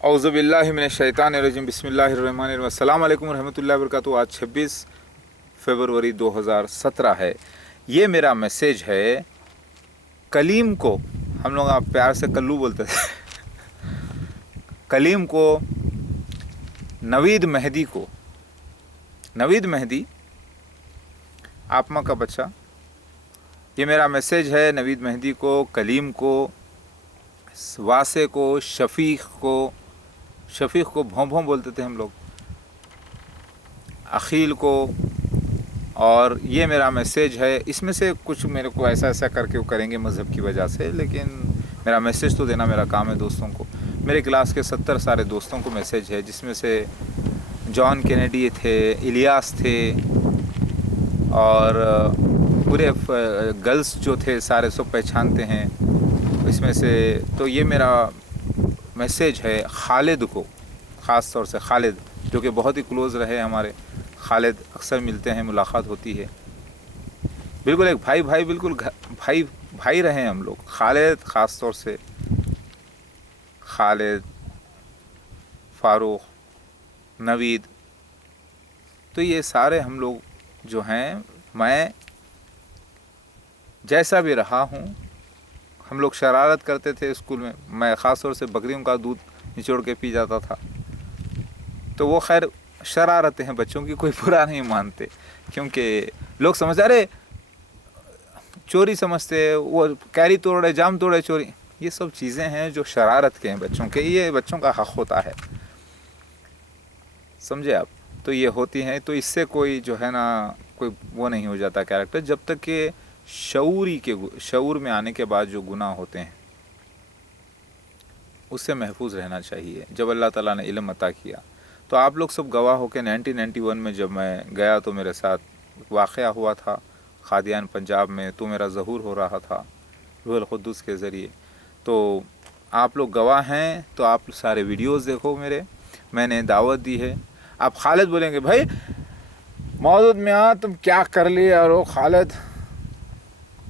औज़ुबिल्लाहि मिनश्शैतानिर्रजीम बिस्मिल्लाहिर्रहमानिर्रहीम अस्सलाम वालेकुम रहमतुल्लाहि व बरकातुहू। आज 26 फरवरी 2017 है। ये मेरा मैसेज है कलीम को, हम लोग आप प्यार से कल्लू बोलते थे कलीम को, नवीद मेहदी को। नवीद मेहदी आप माँ का बच्चा, ये मेरा मैसेज है नवीद मेहदी को, कलीम को, वासे को, शफ़ीक़ को भों भों बोलते थे हम लोग, अखील को। और ये मेरा मैसेज है, इसमें से कुछ मेरे को ऐसा ऐसा करके वो करेंगे मज़हब की वजह से, लेकिन मेरा मैसेज तो देना मेरा काम है दोस्तों को। मेरे क्लास के 70 सारे दोस्तों को मैसेज है, जिसमें से जॉन कैनेडी थे, इलियास थे, और पूरे गर्ल्स जो थे सारे सब पहचानते हैं इसमें से। तो ये मेरा मैसेज है खालिद को, ख़ास तौर से खालिद जो कि बहुत ही क्लोज़ रहे हमारे। खालिद अक्सर मिलते हैं, मुलाकात होती है, बिल्कुल एक भाई बिल्कुल भाई रहे हम लोग। खालिद ख़ास तौर से, खालिद, फ़ारूक, नवीद, तो ये सारे हम लोग जो हैं, मैं जैसा भी रहा हूँ, हम लोग शरारत करते थे स्कूल में। मैं ख़ास तौर से बकरियों का दूध निचोड़ के पी जाता था। तो वो खैर शरारतें हैं बच्चों की, कोई बुरा नहीं मानते, क्योंकि लोग समझ रहे चोरी समझते, वो कैरी तोड़े, जाम तोड़े, चोरी, ये सब चीज़ें हैं जो शरारत के हैं बच्चों के, ये बच्चों का हक़ होता है, समझे आप। तो ये होती हैं, तो इससे कोई जो है ना, कोई वो नहीं हो जाता कैरेक्टर, जब तक कि शऊर में आने के बाद जो गुनाह होते हैं उससे महफूज रहना चाहिए। जब अल्लाह ताला ने इल्म अता किया, तो आप लोग सब गवाह हो के 1991 में जब मैं गया तो मेरे साथ वाक़या हुआ था खादियान पंजाब में, तो मेरा ज़हूर हो रहा था रूहुल कुद्दूस के ज़रिए। तो आप लोग गवाह हैं, तो आप सारे वीडियोस देखो मेरे, मैंने दावत दी है। आप खालिद बोलेंगे भाई मौजूद में आ, तुम क्या कर लिए, और वो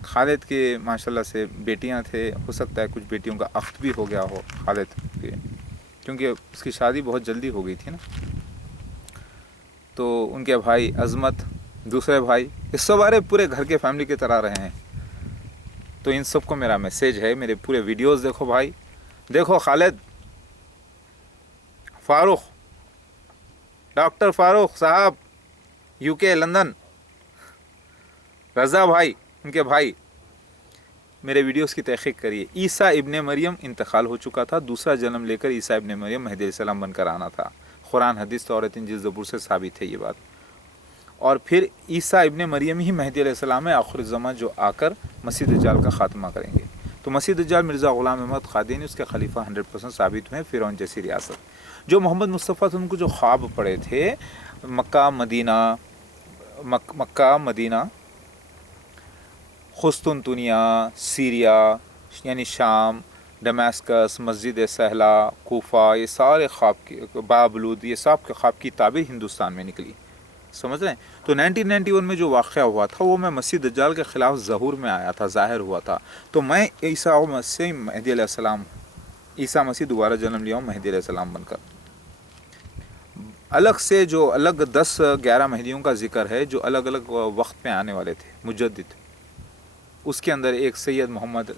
खालिद के माशाल्लाह से बेटियां थे, हो सकता है कुछ बेटियों का अख्त भी हो गया हो खालिद के, क्योंकि उसकी शादी बहुत जल्दी हो गई थी ना। तो उनके भाई अज़मत, दूसरे भाई, इस सब पूरे घर के फैमिली की तरह रहे हैं। तो इन सब को मेरा मैसेज है, मेरे पूरे वीडियोस देखो भाई, देखो खालिद, फ़ारूक, डॉक्टर फ़ारूक साहब यूके लंदन, रज़ा भाई, उनके भाई, मेरे वीडियोस की तहक़ीक़ करिए। ईसा इब्ने मरियम इंतकाल हो चुका था, दूसरा जन्म लेकर ईसा इब्ने मरियम मेहदी अलैहिस्सलाम बनकर आना था। कुरान हदीस तौरात इंजील ज़बूर से साबित है ये बात। और फिर ईसा इब्ने मरियम ही मेहदी अलैहिस्सलाम है, आखिर ज़मान जो आकर मसीह दज्जाल का ख़ात्मा करेंगे। तो मसीह दज्जाल मिर्ज़ा ग़ुलाम अहमद क़ादियानी उसके खलीफा 100% साबित हुए। फ़िरौन जैसी रियासत, जो मोहम्मद मुस्तफ़ा से उनको जो ख्वाब पड़े थे, मक्का मदीना, खुस्तुनतुनिया, सीरिया यानी शाम, दमास्कस, मस्जिद सहला, कोफा, ये सारे ख्वाब की, बाबलूद, ये सब के ख्वाब की ताबीर हिंदुस्तान में निकली, समझ रहे हैं। तो 1991 में जो वाक़या हुआ था, वो मैं मसीह दज्जाल के ख़िलाफ़ ज़हूर में आया था, ज़ाहिर हुआ था। तो मैं ईसा मसीह मेहदी अलैहिस्सलाम, ईसा मसीह दोबारा जन्म लिया हूँ मेहदी अलैहिस्सलाम बनकर। अलग से जो अलग 10-11 मेहदियों का जिक्र है जो अलग अलग वक्त में आने वाले थे, मुजद्दिद। उसके अंदर एक सैयद मोहम्मद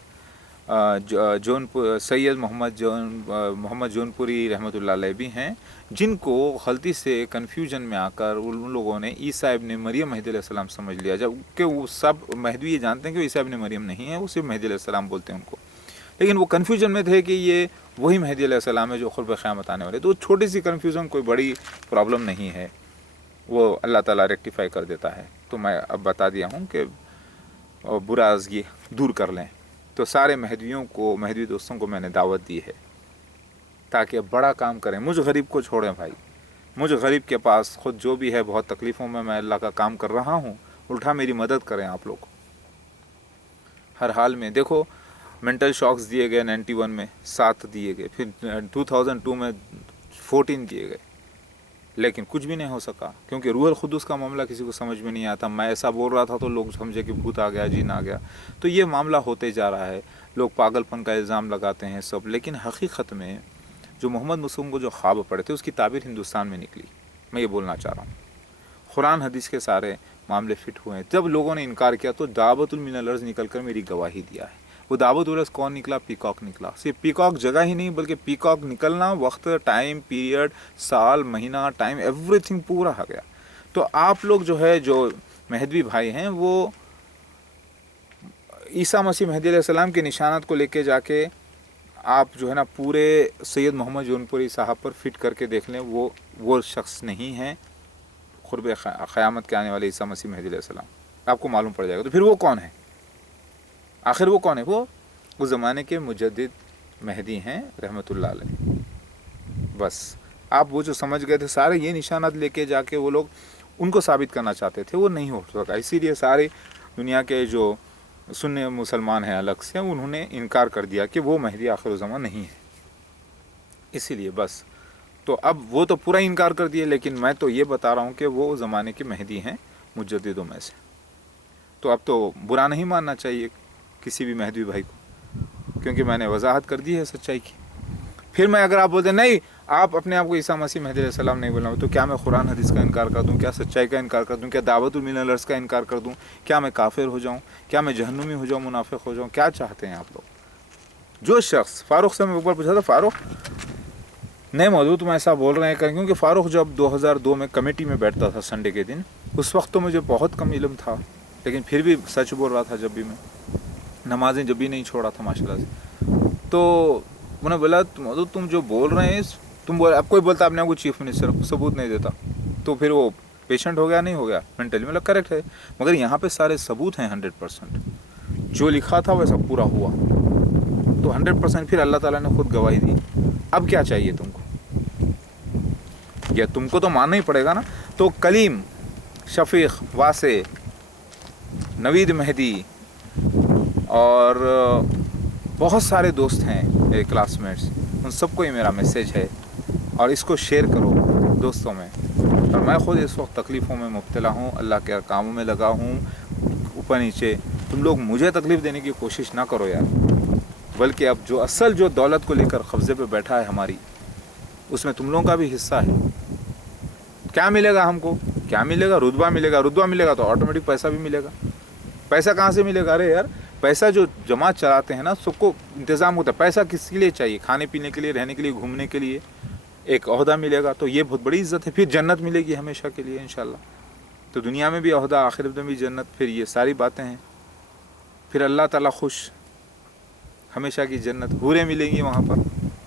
जौनपुरी रहमतुल्लाह अलैह भी हैं, जिनको गलती से कन्फ्यूजन में आकर उन लोगों ने ईसा इब्ने मरियम मेहदी अलैहिस्सलाम समझ लिया, जबकि वो सब मेहदी ये जानते हैं कि ईसा इब्ने मरियम नहीं है, वो सिर्फ मेहदी अलैहिस्सलाम बोलते हैं उनको। लेकिन वो कन्फ्यूजन में थे कि ये वही मेहदी अलैहिस्सलाम है जो क़ुर्ब क़यामत आने वाले। तो छोटी सी कन्फ्यूज़न कोई बड़ी प्रॉब्लम नहीं है, वो अल्लाह ताला रेक्टिफ़ाई कर देता है। तो मैं अब बता दिया हूँ कि बुराज़ ये दूर कर लें। तो सारे मेहदियों को, मेहदी दोस्तों को मैंने दावत दी है ताकि अब बड़ा काम करें। मुझ गरीब को छोड़ें भाई, मुझ गरीब के पास ख़ुद जो भी है, बहुत तकलीफ़ों में मैं अल्लाह का काम कर रहा हूँ, उल्टा मेरी मदद करें आप लोग हर हाल में। देखो मेंटल शॉक्स दिए गए 91 में, 7 दिए गए, फिर 2002 में 14 दिए गए, लेकिन कुछ भी नहीं हो सका, क्योंकि रूहुल कुद्दूस का मामला किसी को समझ में नहीं आता। मैं ऐसा बोल रहा था तो लोग समझे कि भूत आ गया, जीन आ गया। तो ये मामला होते जा रहा है, लोग पागलपन का इल्ज़ाम लगाते हैं सब, लेकिन हकीकत में جو محمد مصطفیٰ کو جو خواب پڑے تھے اس کی تعبیر ہندوستان میں نکلی. میں یہ بولنا چاہ رہا ہوں. قرآن حدیث کے سارے معاملے فٹ ہوئے ہیں. جب لوگوں نے انکار کیا تو دعوت من الارض نکل کر میری گواہی دیا ہے. وہ دعوت الارض کون نکلا؟ پیکاک نکلا. صرف پیکاک جگہ ہی نہیں بلکہ پیکاک نکلنا وقت، ٹائم پیریڈ، سال، مہینہ، ٹائم، ایوری تھنگ پورا آ گیا. تو آپ لوگ جو ہے جو مہدوی بھائی ہیں وہ عیسیٰ مسیح مہدی علیہ السلام کے نشانات کو لے کے جا کے آپ جو ہے نا پورے سید محمد جون پوری صاحب پر فٹ کر کے دیکھ لیں. وہ شخص نہیں ہیں قرب قیامت کے آنے والے عیسیٰ مسیح مہدی علیہ السلام. آپ کو معلوم پڑ جائے گا. تو پھر وہ کون ہے؟ آخر وہ کون ہے؟ وہ اس زمانے کے مجدد مہدی ہیں رحمۃ اللہ علیہ. بس آپ وہ جو سمجھ گئے تھے سارے یہ نشانات لے کے جا کے وہ لوگ ان کو ثابت کرنا چاہتے تھے، وہ نہیں ہو سکا. اسی لیے ساری دنیا کے جو سنی مسلمان ہیں الگ سے انہوں نے انکار کر دیا کہ وہ مہدی آخر الزمان نہیں ہے. اسی لیے بس تو اب وہ تو پورا انکار کر دیے، لیکن میں تو یہ بتا رہا ہوں کہ وہ زمانے کے مہدی ہیں مجددوں میں سے. تو اب تو برا نہیں ماننا چاہیے کسی بھی مہدوی بھائی کو، کیونکہ میں نے وضاحت کر دی ہے سچائی کی. پھر میں اگر آپ بولتے ہیں نہیں آپ اپنے آپ کو عیسیٰ مسیح مہدی علیہ السلام نہیں بولنا، تو کیا میں قرآن حدیث کا انکار کر دوں؟ کیا سچائی کا انکار کر دوں؟ کیا دعوت من الارض کا انکار کر دوں؟ کیا میں کافر ہو جاؤں؟ کیا میں جہنمی ہو جاؤں، منافق ہو جاؤں؟ کیا چاہتے ہیں آپ لوگ؟ جو شخص فاروق سے میں ایک بار پوچھا تھا، فاروق نہیں موضوع تم ایسا بول رہے ہیں کیونکہ فاروق جب 2002 میں کمیٹی میں بیٹھتا تھا سنڈے کے دن، اس وقت تو مجھے بہت کم علم تھا، لیکن پھر بھی سچ بول رہا تھا. جب بھی میں نمازیں جب بھی نہیں چھوڑا تھا ماشاء اللہ سے. تو میں نے بولا موضوع تم جو بول رہے ہیں تم بول، اب کوئی بولتا اپنے آپ کو چیف منسٹر ثبوت نہیں دیتا تو پھر وہ پیشنٹ ہو گیا نہیں ہو گیا مینٹلی. مطلب کریکٹ ہے، مگر یہاں پہ سارے ثبوت ہیں 100%. جو لکھا تھا ویسا پورا ہوا تو 100%. پھر اللہ تعالیٰ نے خود گواہی دی. اب کیا چاہیے تم کو؟ یا تم کو تو ماننا ہی پڑے گا نا. تو کلیم، شفیق، واسع، نوید مہدی اور بہت سارے دوست ہیں میرے کلاس میٹس، ان سب کو یہ میرا میسیج ہے اور اس کو شیئر کرو دوستوں میں. اور میں خود اس وقت تکلیفوں میں مبتلا ہوں، اللہ کے کاموں میں لگا ہوں اوپر نیچے. تم لوگ مجھے تکلیف دینے کی کوشش نہ کرو یار، بلکہ اب جو اصل جو دولت کو لے کر قبضے پہ بیٹھا ہے ہماری، اس میں تم لوگوں کا بھی حصہ ہے. کیا ملے گا ہم کو؟ کیا ملے گا؟ رتبہ ملے گا. رتبہ ملے گا تو آٹومیٹک پیسہ بھی ملے گا. پیسہ کہاں سے ملے گا؟ ارے یار پیسہ جو جماعت چلاتے ہیں نا سب کو انتظام ہوتا ہے. پیسہ کس کے لیے چاہیے؟ کھانے پینے کے لیے، رہنے کے لیے، گھومنے کے لیے. ایک عہدہ ملے گا تو یہ بہت بڑی عزت ہے. پھر جنت ملے گی ہمیشہ کے لیے انشاءاللہ. تو دنیا میں بھی عہدہ، آخرت میں بھی جنت. پھر یہ ساری باتیں ہیں. پھر اللہ تعالیٰ خوش، ہمیشہ کی جنت، حوریں ملیں گی وہاں پر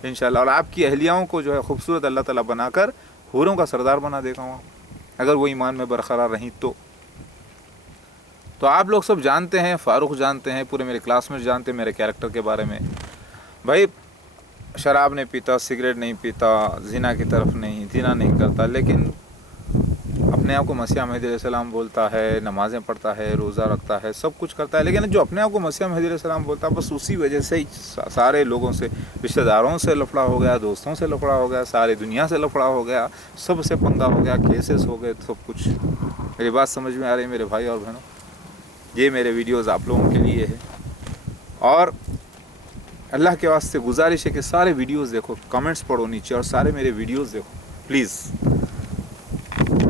انشاءاللہ. اور آپ کی اہلیاؤں کو جو ہے خوبصورت اللہ تعالیٰ بنا کر حوروں کا سردار بنا دے گا وہاں، اگر وہ ایمان میں برقرار رہیں تو. تو آپ لوگ سب جانتے ہیں، فاروق جانتے ہیں، پورے میرے کلاس میٹ جانتے ہیں میرے کیریکٹر کے بارے میں. بھائی شراب نہیں پیتا، سگریٹ نہیں پیتا، زنا کی طرف نہیں، زنا نہیں کرتا، لیکن اپنے آپ کو مسیح مہدی علیہ السلام بولتا ہے، نمازیں پڑھتا ہے، روزہ رکھتا ہے، سب کچھ کرتا ہے. لیکن جو اپنے آپ کو مسیح مہدی علیہ السلام بولتا ہے بس اسی وجہ سے سارے لوگوں سے، رشتہ داروں سے لفڑا ہو گیا، دوستوں سے لفڑا ہو گیا، ساری دنیا سے لفڑا ہو گیا، سب سے پنگا ہو گیا، کیسز ہو گئے، سب کچھ. میری بات سمجھ میں آ رہی ہے میرے بھائی اور بہنوں؟ یہ میرے ویڈیوز آپ لوگوں کے لیے ہے. اور اللہ کے واسطے گزارش ہے کہ سارے ویڈیوز دیکھو، کمنٹس پڑھو نیچے اور سارے میرے ویڈیوز دیکھو پلیز.